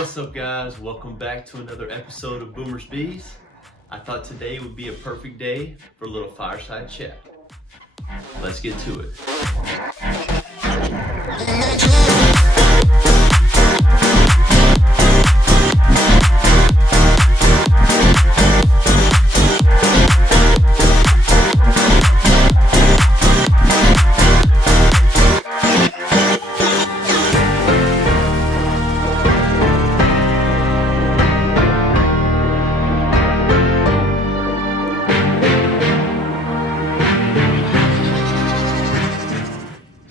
What's up, guys? Welcome back to another episode of Boomer's Bees. I thought today would be a perfect day for a little fireside chat. Let's get to it.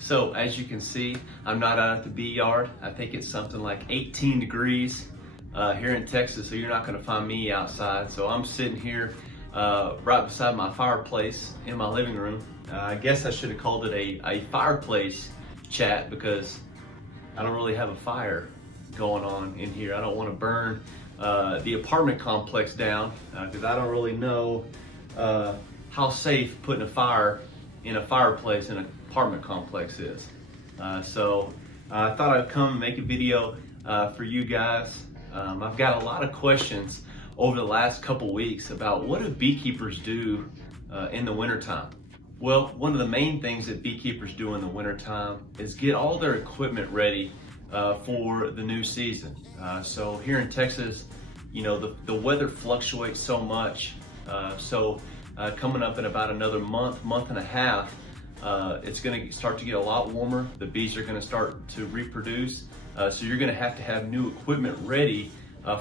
So as you can see, I'm not out at the bee yard. I think it's something like 18 degrees here in Texas, so you're not gonna find me outside. So I'm sitting here right beside my fireplace in my living room. I guess I should have called it a fireplace chat because I don't really have a fire going on in here. I don't wanna burn the apartment complex down because I don't really know how safe putting a fire in a fireplace in an apartment complex is. So I thought I'd come and make a video for you guys. I've got a lot of questions over the last couple weeks about what do beekeepers do in the wintertime. Well, one of the main things that beekeepers do in the wintertime is get all their equipment ready for the new season. So here in Texas, you know, the weather fluctuates so much. Coming up in about another month and a half, it's going to start to get a lot warmer. The bees are going to start to reproduce. So you're going to have new equipment ready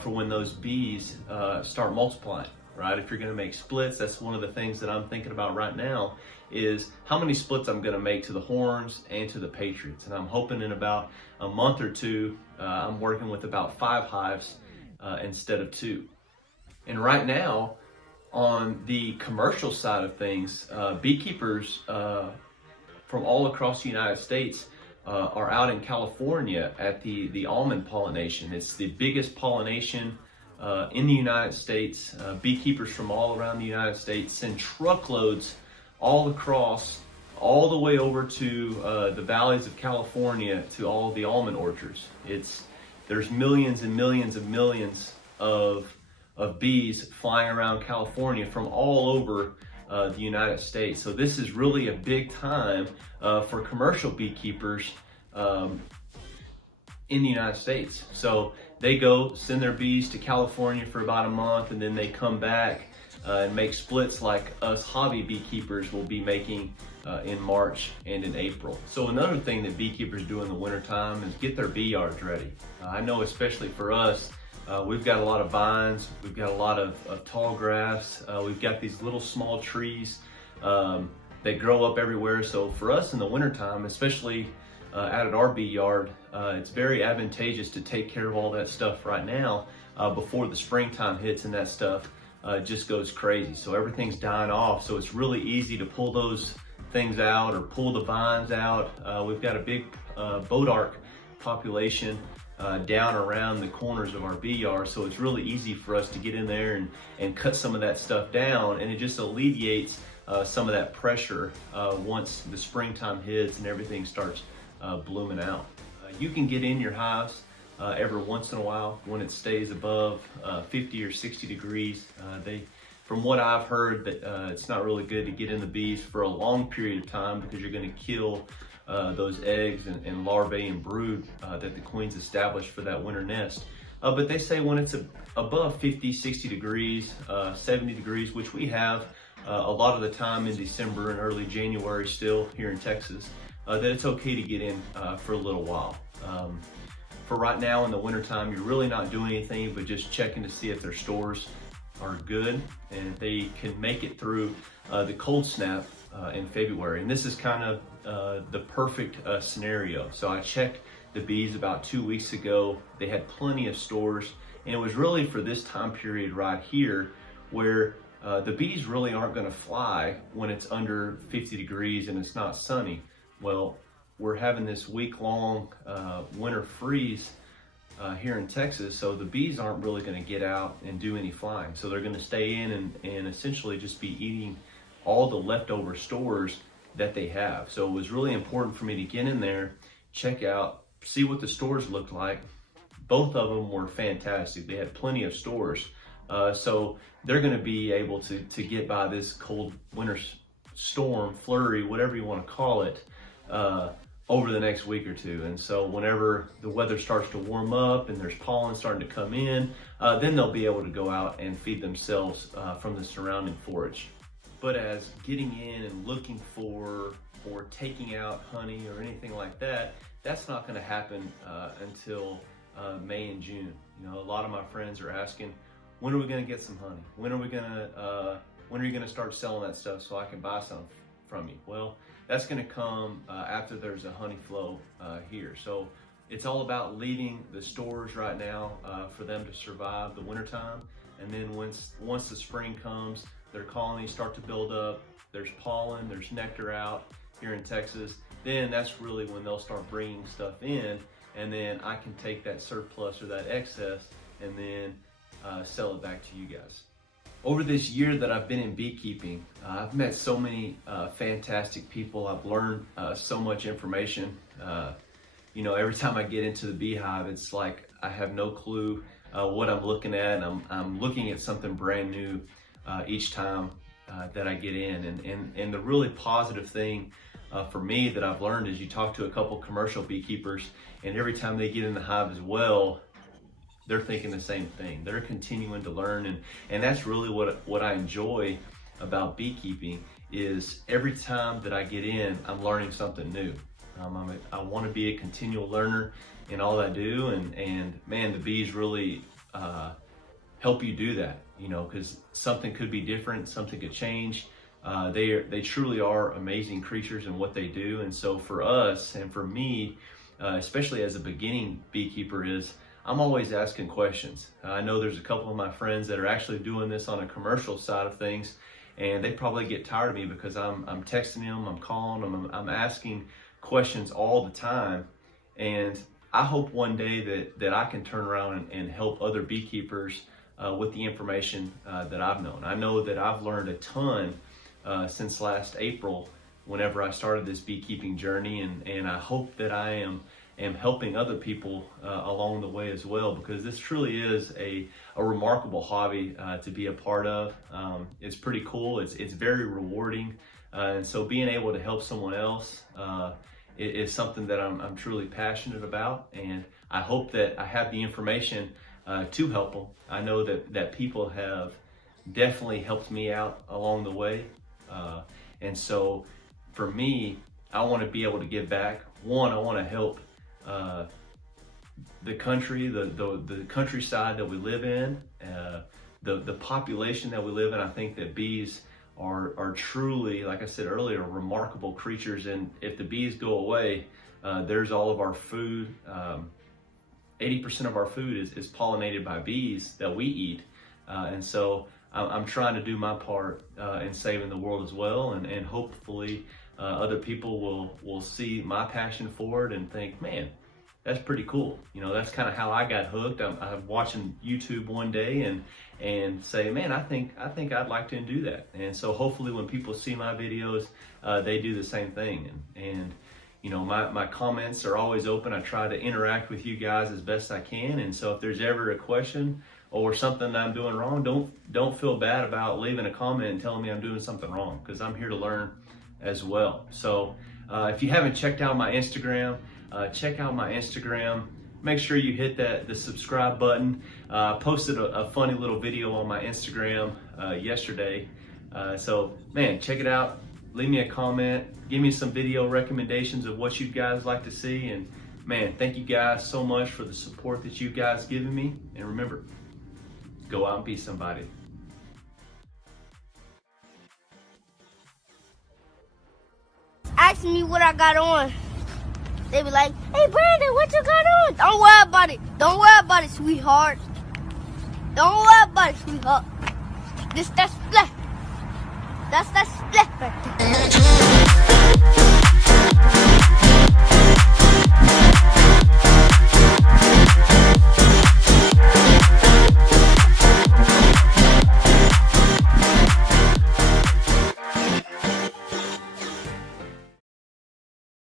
for when those bees start multiplying, right? If you're going to make splits, that's one of the things that I'm thinking about right now is how many splits I'm going to make to the horns and to the patriots. And I'm hoping in about a month or two, I'm working with about 5 hives instead of 2. And right now, on the commercial side of things, beekeepers from all across the United States are out in California at the almond pollination. It's the biggest pollination in the United States. Beekeepers from all around the United States send truckloads all across, all the way over to the valleys of California to all the almond orchards. There's millions and millions and millions of bees flying around California from all over the United States. So this is really a big time for commercial beekeepers in the United States. So they go send their bees to California for about a month, and then they come back and make splits like us hobby beekeepers will be making in March and in April. So another thing that beekeepers do in the wintertime is get their bee yards ready. I know especially for us, we've got a lot of vines, we've got a lot of tall grass, we've got these little small trees that grow up everywhere. So for us in the wintertime, especially out at our bee yard, it's very advantageous to take care of all that stuff right now before the springtime hits and that stuff just goes crazy. So everything's dying off, so it's really easy to pull those things out or pull the vines out. We've got a big bodark population down around the corners of our bee yard, so it's really easy for us to get in there and cut some of that stuff down, and it just alleviates some of that pressure once the springtime hits and everything starts blooming out. You can get in your hives every once in a while when it stays above 50 or 60 degrees. From what I've heard, that it's not really good to get in the bees for a long period of time because you're going to kill those eggs and larvae and brood that the queens establish for that winter nest. But they say when it's above 50, 60 degrees, 70 degrees, which we have a lot of the time in December and early January still here in Texas, that it's okay to get in for a little while. For right now in the wintertime, you're really not doing anything but just checking to see if their stores are good and if they can make it through the cold snap in February. And this is kind of the perfect scenario. So I checked the bees about 2 weeks ago. They had plenty of stores, and it was really for this time period right here where the bees really aren't going to fly when it's under 50 degrees and it's not sunny. Well, we're having this week-long winter freeze here in Texas, so the bees aren't really going to get out and do any flying. So they're going to stay in and essentially just be eating all the leftover stores that they have. So it was really important for me to get in there, check out, see what the stores looked like, both of them were fantastic. They had plenty of stores. So they're going to be able to get by this cold winter storm, flurry, whatever you want to call it, over the next week or two. And so whenever the weather starts to warm up and there's pollen starting to come in, then they'll be able to go out and feed themselves from the surrounding forage. But as getting in and looking for or taking out honey or anything like that, that's not going to happen until May and June. You know, a lot of my friends are asking, when are we going to get some honey? When are you going to start selling that stuff so I can buy some from you? Well, that's going to come after there's a honey flow here. So it's all about leading the stores right now for them to survive the wintertime. And then once the spring comes, their colonies start to build up, there's pollen, there's nectar out here in Texas, then that's really when they'll start bringing stuff in, and then I can take that surplus or that excess and then sell it back to you guys. Over this year that I've been in beekeeping, I've met so many fantastic people. I've learned so much information. You know, every time I get into the beehive, it's like I have no clue what I'm looking at. I'm looking at something brand new each time that I get in. And the really positive thing for me that I've learned is you talk to a couple commercial beekeepers, and every time they get in the hive as well, they're thinking the same thing. They're continuing to learn, and that's really what I enjoy about beekeeping is every time that I get in, I'm learning something new. I want to be a continual learner in all I do, and man, the bees really help you do that, you know, because something could be different, something could change. They truly are amazing creatures in what they do. And so for us and for me, especially as a beginning beekeeper, I'm always asking questions. I know there's a couple of my friends that are actually doing this on a commercial side of things, and they probably get tired of me because I'm texting them, I'm calling them, I'm asking questions all the time. And I hope one day that I can turn around and help other beekeepers with the information that I've known. I know that I've learned a ton since last April whenever I started this beekeeping journey, and I hope that I am helping other people along the way as well, because this truly is a remarkable hobby to be a part of. It's pretty cool, it's very rewarding, and so being able to help someone else is something that I'm truly passionate about, and I hope that I have the information to help them. I know that people have definitely helped me out along the way, and so for me, I want to be able to give back. One, I want to help the country, the countryside that we live in, the population that we live in. I think that bees are truly, like I said earlier, remarkable creatures, and if the bees go away, there's all of our food. 80% of our food is pollinated by bees that we eat, and so I'm trying to do my part in saving the world as well, and hopefully other people will see my passion for it and think, man, that's pretty cool. You know, that's kind of how I got hooked. I'm watching YouTube one day and say, man, I think I'd like to do that. And so hopefully when people see my videos, they do the same thing. And you know, my comments are always open. I try to interact with you guys as best I can. And so if there's ever a question or something that I'm doing wrong, don't feel bad about leaving a comment and telling me I'm doing something wrong, because I'm here to learn as well. So if you haven't checked out my Instagram, check out my Instagram. Make sure you hit the subscribe button. I posted a funny little video on my Instagram yesterday. So man, check it out. Leave me a comment. Give me some video recommendations of what you guys like to see. And man, thank you guys so much for the support that you guys given me. And remember, go out and be somebody. Ask me what I got on. They be like, hey Brandon, what you got on? Don't worry about it. Don't worry about it, sweetheart. Don't worry about it, sweetheart. That split. That's that split right there.